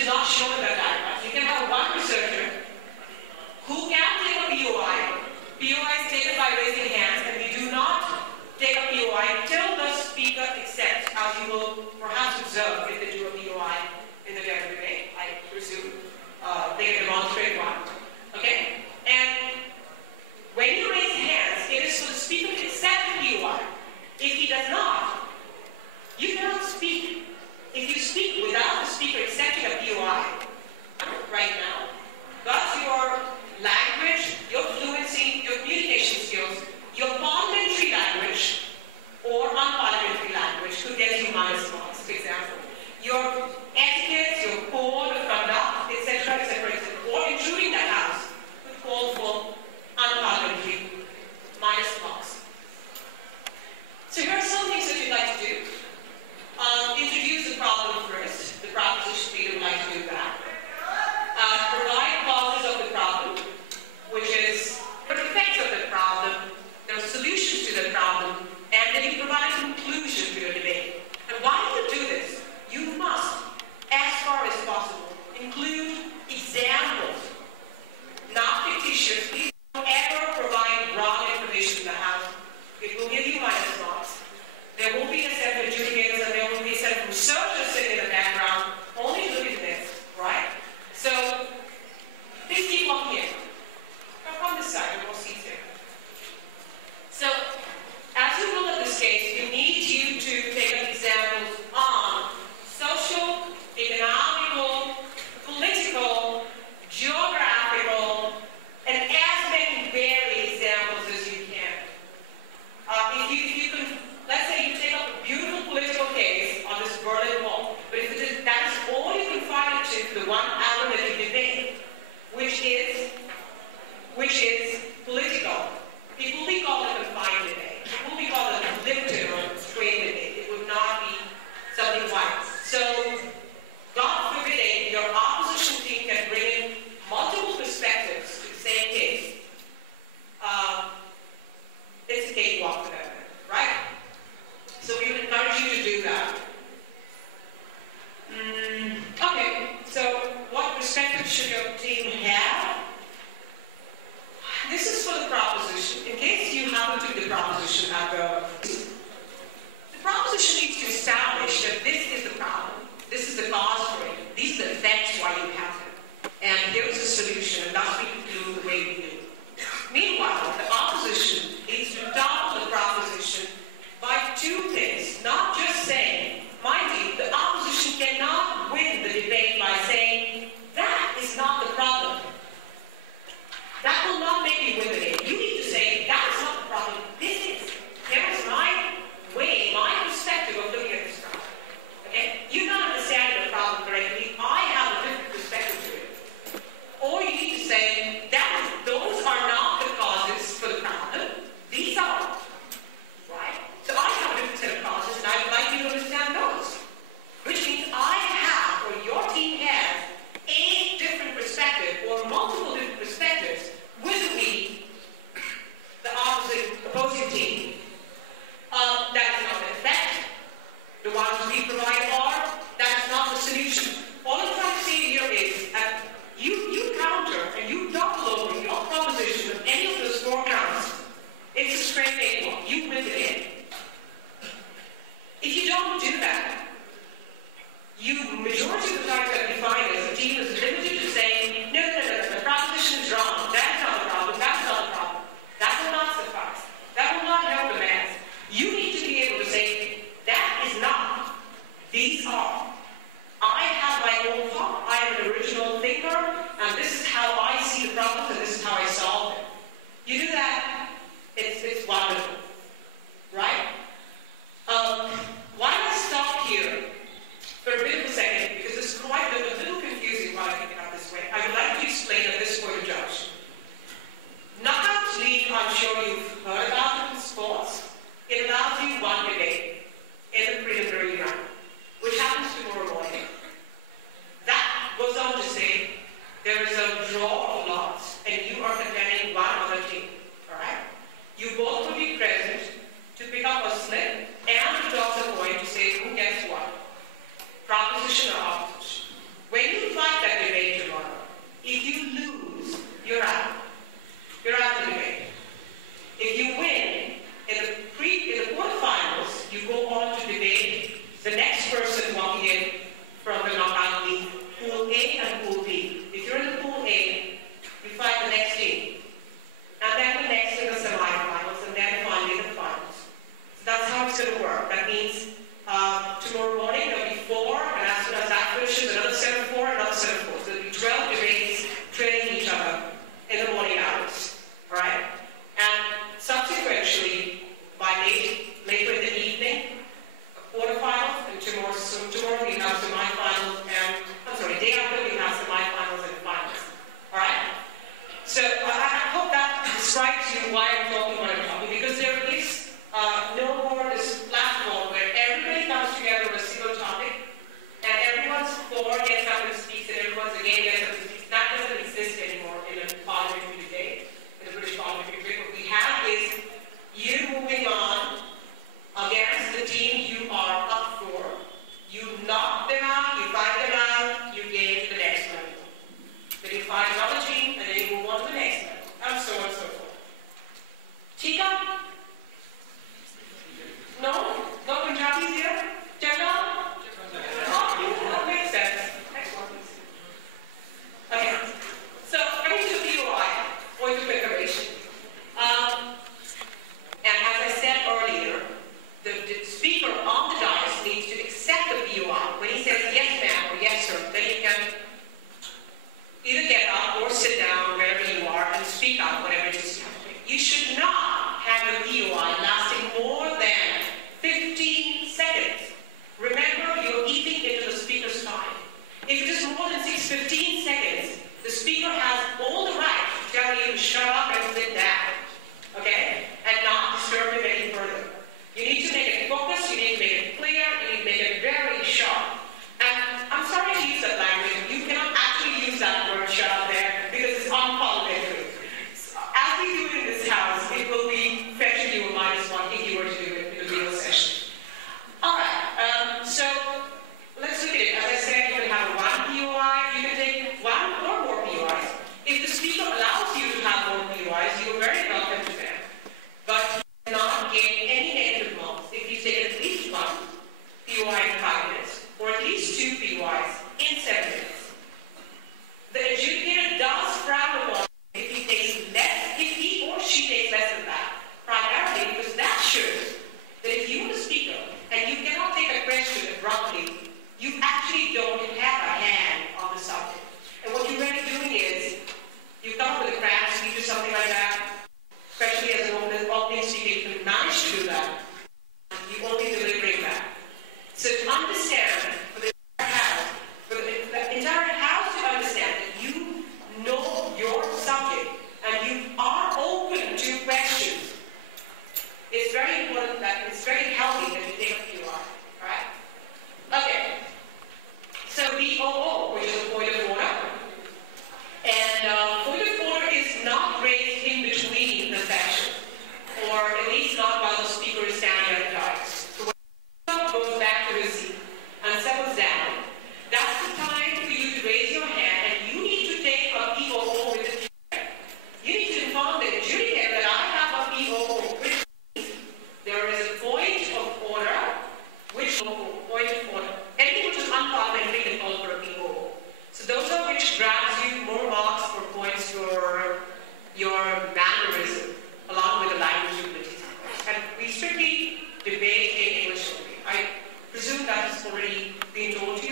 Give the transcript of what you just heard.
is not shown in the diagram. You can have one researcher who can take a POI. POI is taken by raising hands, and we do not take a POI till the speaker accepts, as you will perhaps observe if they do a POI in the debate, I presume. They can demonstrate one. Okay? And when you raise hands, it is for the speaker to accept the POI. If he does not, you cannot speak. If you speak without the speaker accepting a POI right now, thus your language, your fluency, your communication skills, your parliamentary language or unparliamentary language could get you minus marks, for example. Your etiquette, your code of conduct, etc., etc., or intruding that house could call for unparliamentary minus marks. So here are some things that you'd like to do. Introduce the problem first. The proposition leader would like to do that. Provide causes of the problem, which is the effects of the problem, there are solutions to the problem, and then you provide a conclusion to your debate. And why do you do this? You must, as far as possible, include examples, not fictitious. Please don't ever provide wrong information to the House. It will give you minus marks. There will be a set of adjudicators and there will be a set of researchers sitting in the background only to look at this, right? So, please keep walking in. Come from this side, we'll see here. So, as you look at this case, we need you to take examples on social, economical, political, geographical, and as many varied examples as you can. If you can, let's say you take up a beautiful political case on this Berlin Wall, but if that is all you can find it to the one element of debate, which is political. It will be called a confined debate. It will be called a limited or constrained debate. It would not be something wide. So, God forbid, your opposition team can bring in multiple perspectives to the same case. It's a cakewalk for them, right? So we would encourage you to do that. Okay, so what perspective should your team have? This is for the proposition. In case you happen to be the proposition at the proposition needs to establish that this is the problem. This is the cause for it. These are the effects why you have it. And here is a solution, and thus we conclude the way we do. Meanwhile, the opposition needs to topple the proposition by two things. Not just saying, mind you, the opposition cannot win the debate by saying, that is not the problem. That will not make you win the debate. You need to say, that is not the problem. This is. Here is my way, my perspective of looking at this problem. Okay? You're not understanding the problem correctly. I have a different perspective to it. Or you need to say, those are not the causes for the problem. These are. Right? So I have a different set of causes, and I would like you to understand those. Which means I have, or your team has, a different perspective, or multiple different perspectives, vis-a-vis the opposing team. That is not the effect. The ones we provide are, that is not the solution. All I'm trying to say here is that you counter and you double over your proposition of any of those four counts. It's a straight cakewalk. You win the game. If you don't do that, majority of the times that we find is the team is limited to saying, no, the proposition is wrong. That's not the problem. That's not the problem. That will not suffice. That will not help the mass. You need to be able to say, that is not. These are. I have my own thought. I am an original thinker, and this is how I see the problems, and this is how I solve it. You do that, it's wonderful. Right? Why don't I stop here for a bit of a second, because this is quite a little confusing while I think about this way. I would like to explain at this point of judge. Knockout league, I'm sure you've heard about it in sports. It allows you one debate in the preliminary round, which happens tomorrow morning. That goes on to say there is a draw of lots, and you are contending one other team. Alright? You both will be present to pick up a slip and to toss a coin to say who gets what. Proposition or opposition. When you fight that debate tomorrow, if you lose, you're out. You're out of the debate. If you win, in the quarterfinals, you go on to debate the next person walking in from the knockout league, Pool A and Pool B. If you're in the Pool A, you fight the next team. And then the next in the semifinals, and then finally the finals. So that's how it's going to work. That means tomorrow morning there'll be 4, and as soon as that finishes, another set of 4, another set of 4. So there'll be 12 debates training each other in the morning hours. All right? And subsequently, by later in the evening, quarterfinals, and tomorrow we have semifinals, and day after we have semifinals and finals. All right? So I hope that describes to you why I'm talking what I'm talking, because there is no more this platform where everybody comes together with a single topic, and everyone's for gets up and speaks, and everyone's again gets up and speaks. That doesn't exist anymore in a parliamentary debate, in the British parliamentary debate. What we have is you moving on against the team you are up for. You knock them out, you fight them out, you gain to the next level. Then you find another team, and then you move on to the next level, and so on and so forth. Tika? No? No Punjabis here? Jagdal? Oh, that makes sense. Next one, please. Okay. So, coming to the POI, point of declaration. And as I said earlier, the speaker on the dais needs to accept the POI. When he says yes ma'am or yes sir, then you can either get up or sit down wherever you are and speak out whatever it is you have to do. You should not have a POI lasting more than 15 seconds. Remember, you're eating into the speaker's time. If it is more than 15 seconds, the speaker has all the right to tell you to shut up and sit down, okay? And not disturb him any further. You need to make it focused, you need to make it clear, you need to make it very sharp. And I'm sorry to use that language, you cannot actually use that word shut up there because it's unparliamentary. As we do it in this house, it will be fetching you a -1 if you were to do it in a real session. Alright, so let's look at it. As I said, you can have one POI, you can take one or more POIs. If the speaker allows you to have more POIs, you are very welcome to them. But you cannot gain any negative marks if you take at least one POI in 5 minutes, or at least 2 POIs in 7 minutes. The adjudicator does frown upon if he takes less, if he or she takes less than that, primarily because that shows that if you are the speaker and you cannot take a question abruptly, you actually don't have a hand on the subject. And what you're really doing is, you come up with a grand speech or something like that, especially as an opening speaker, you can manage to do that. You only delivering that. So to understand, for the entire house to understand that you know your subject and you are open to questions, it's very important that it's very healthy that you take a POI, right? Okay. So BOO, which is a point of order. And point of order is not raised in between the section, or at least not while the speaker is standing at the dais. So when the goes back to his seat and settles down, that's the time for you to raise your hand, and you need to take a BOO with the chair. You need to inform the adjudicator that I have a BOO, which means there is a point of order, anything which is unparliamentary can call for a BOO. So those are which grabs you more marks for points for your mannerism, along with the language abilities. And we strictly debate in English only. I presume that has already been told to you.